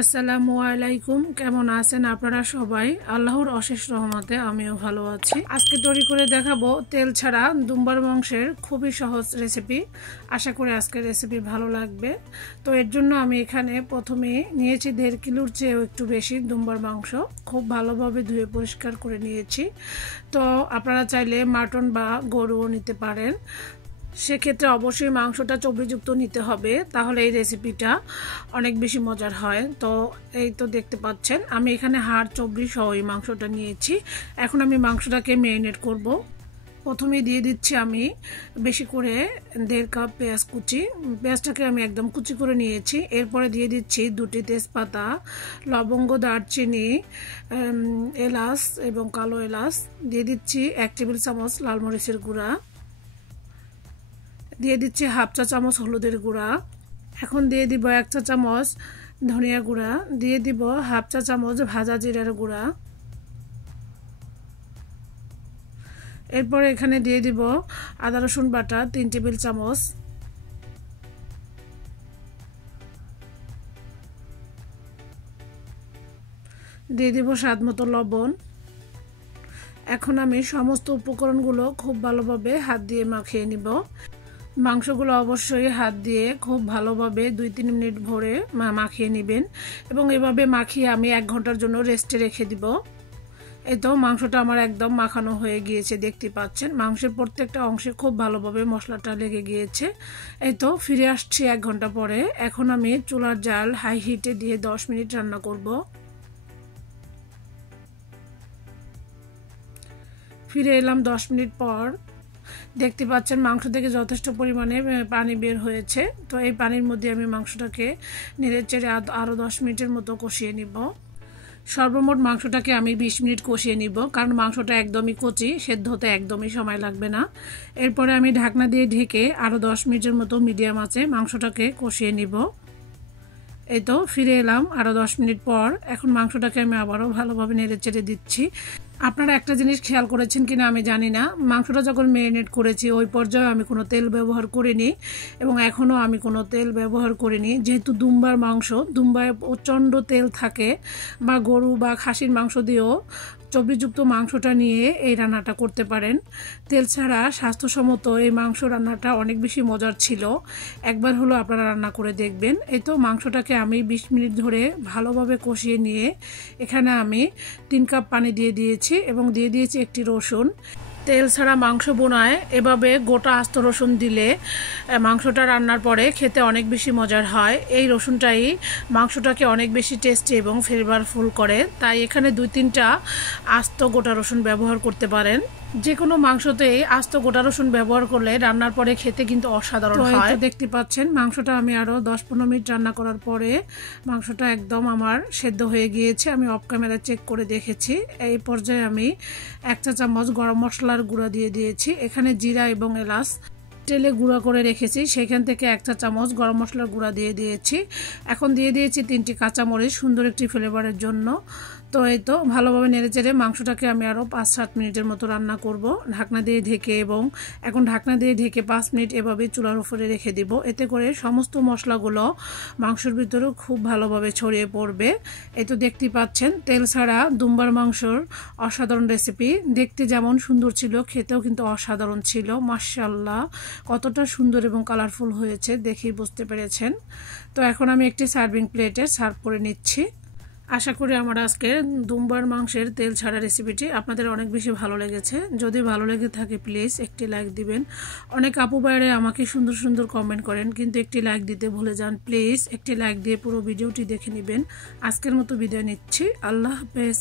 আসসালামু আলাইকুম। কেমন আছেন আপনারা সবাই? আল্লাহর অশেষ রহমতে আমিও ভালো আছি। আজকে তৈরি করে দেখাবো তেল ছাড়া দুম্বার মাংসের খুবই সহজ রেসিপি। আশা করি আজকের রেসিপি ভালো লাগবে। তো এর জন্য আমি এখানে প্রথমে নিয়েছি 1.5 কিলোর চেয়েও একটু বেশি দুম্বার মাংস। খুব ভালোভাবে ধুয়ে পরিষ্কার করে নিয়েছি। তো আপনারা চাইলে মাটন বা গরুও নিতে পারেন। সেক্ষেত্রে অবশ্যই মাংসটা চর্বিযুক্ত নিতে হবে, তাহলে এই রেসিপিটা অনেক বেশি মজার হয়। তো এই তো দেখতে পাচ্ছেন আমি এখানে হাড় চর্বি সহ এই মাংসটা নিয়েছি। এখন আমি মাংসটাকে ম্যারিনেট করব। প্রথমে দিয়ে দিচ্ছি আমি বেশি করে 1.5 কাপ পেঁয়াজ কুচি। পেঁয়াজটাকে আমি একদম কুচি করে নিয়েছি। এরপরে দিয়ে দিচ্ছি 2টি তেজপাতা, লবঙ্গ, দারচিনি, এলাচ এবং কালো এলাচ। দিয়ে দিচ্ছি 1 টেবিল চামচ লাল মরিচের গুঁড়া, দিয়ে দিচ্ছি হাফ চা চামচ হলুদের গুঁড়া। এখন দিয়ে দিব 1 চা চামচ ধনিয়া গুঁড়া, দিয়ে দিব হাফ চা চামচ ভাজা জিরার গুঁড়া। এরপর এখানে দিয়ে দিব আদা রসুন বাটা 3 টেবিল চামচ। দিয়ে দিব স্বাদ মতো লবণ। এখন আমি সমস্ত উপকরণগুলো খুব ভালোভাবে হাত দিয়ে মাখিয়ে নিব। মাংসগুলো অবশ্যই হাত দিয়ে খুব ভালোভাবে 2-3 মিনিট ভরে মাখিয়ে নেবেন এবং এভাবে মাখিয়ে আমি 1 ঘন্টার জন্য রেস্টে রেখে দিব। এই তো মাংসটা আমার একদম মাখানো হয়ে গিয়েছে, দেখতে পাচ্ছেন মাংসের প্রত্যেকটা অংশে খুব ভালোভাবে মশলাটা লেগে গিয়েছে। এই তো ফিরে আসছি 1 ঘন্টা পরে। এখন আমি চুলার জাল হাই হিটে দিয়ে 10 মিনিট রান্না করব। ফিরে এলাম 10 মিনিট পর। দেখতে পাচ্ছেন মাংস থেকে যথেষ্ট পরিমাণে পানি বের হয়েছে। তো এই পানির মধ্যে আমি মাংসটাকে নেড়েচেড়ে আরও 10 মিনিটের মতো কষিয়ে নিব। সর্বমোট মাংসটাকে আমি 20 মিনিট কষিয়ে নিব, কারণ মাংসটা একদমই কচি, সেদ্ধ হতে একদমই সময় লাগবে না। এরপরে আমি ঢাকনা দিয়ে ঢেকে আরও 10 মিনিটের মতো মিডিয়াম আঁচে মাংসটাকে কষিয়ে নিব। এই তো ফিরে এলাম আরও 10 মিনিট পর। এখন মাংসটাকে আমি আবারও ভালোভাবে নেড়েচেড়ে দিচ্ছি। আপনারা একটা জিনিস খেয়াল করেছেন কিনা আমি জানি না, মাংসটা যখন ম্যারিনেট করেছি ওই পর্যায়ে আমি কোনো তেল ব্যবহার করিনি এবং এখনও আমি কোনো তেল ব্যবহার করিনি। যেহেতু দুম্বার মাংস, দুম্বায় প্রচণ্ড তেল থাকে, বা গরু বা খাসির মাংস দিয়েও চর্বিযুক্ত মাংসটা নিয়ে এই রান্নাটা করতে পারেন। তেল ছাড়া স্বাস্থ্যসম্মত এই মাংস রান্নাটা অনেক বেশি মজার ছিল। একবার হলো আপনারা রান্না করে দেখবেন। এই তো মাংসটাকে আমি 20 মিনিট ধরে ভালোভাবে কষিয়ে নিয়ে এখানে আমি 3 কাপ পানি দিয়ে দিয়েছি এবং দিয়ে দিয়েছি 1টি রসুন। তেল ছাড়া মাংস বোনায় এভাবে গোটা আস্ত রসুন দিলে মাংসটা রান্নার পরে খেতে অনেক বেশি মজার হয়। এই রসুনটাই মাংসটাকে অনেক বেশি টেস্টি এবং ফ্লেভারফুল করে, তাই এখানে 2-3টা আস্ত গোটা রসুন ব্যবহার করতে পারেন। যে কোনো মাংসতেই আস্ত গোটা রসুন ব্যবহার করলে রান্নার পরে খেতে কিন্তু অসাধারণ হয়। দেখতে পাচ্ছেন মাংসটা আমি আরও 10-15 মিনিট রান্না করার পরে মাংসটা একদম আমার সেদ্ধ হয়ে গিয়েছে। আমি অফ ক্যামেরা চেক করে দেখেছি। এই পর্যায়ে আমি 1 চা চামচ গরম মশলার গুঁড়া দিয়ে দিয়েছি। এখানে জিরা এবং এলাচ তেলে গুঁড়া করে রেখেছি, সেখান থেকে 1 চা চামচ গরম মশলার গুঁড়া দিয়ে দিয়েছি। এখন দিয়ে দিয়েছি 3টি কাঁচামরিচ সুন্দর একটি ফ্লেভারের জন্য। তো এই তো ভালোভাবে নেড়েচেড়ে মাংসটাকে আমি আরও 5-7 মিনিটের মতো রান্না করব ঢাকনা দিয়ে ঢেকে। এবং এখন ঢাকনা দিয়ে ঢেকে 5 মিনিট এভাবে চুলার উপরে রেখে দিব। এতে করে সমস্ত মশলাগুলো মাংসের ভিতরেও খুব ভালোভাবে ছড়িয়ে পড়বে। এই তো দেখতে পাচ্ছেন তেল ছাড়া দুম্বার মাংসর অসাধারণ রেসিপি। দেখতে যেমন সুন্দর ছিল, খেতেও কিন্তু অসাধারণ ছিল। মাশাআল্লাহ, কতটা সুন্দর এবং কালারফুল হয়েছে দেখেই বুঝতে পেরেছেন। তো এখন আমি একটি সার্ভিং প্লেটে সার্ভ করে নিচ্ছি। আশা করি আমার আজকের দুম্বার মাংসের তেল ছাড়া রেসিপিটি আপনাদের অনেক বেশি ভালো লেগেছে। যদি ভালো লেগে থাকে প্লিজ একটি লাইক দিবেন। অনেক আপু ভাইরা আমাকে সুন্দর সুন্দর কমেন্ট করেন, কিন্তু একটি লাইক দিতে ভুলে যান। প্লিজ একটি লাইক দিয়ে পুরো ভিডিওটি দেখে নেবেন। আজকের মতো বিদায় নিচ্ছি। আল্লাহ হাফেজ।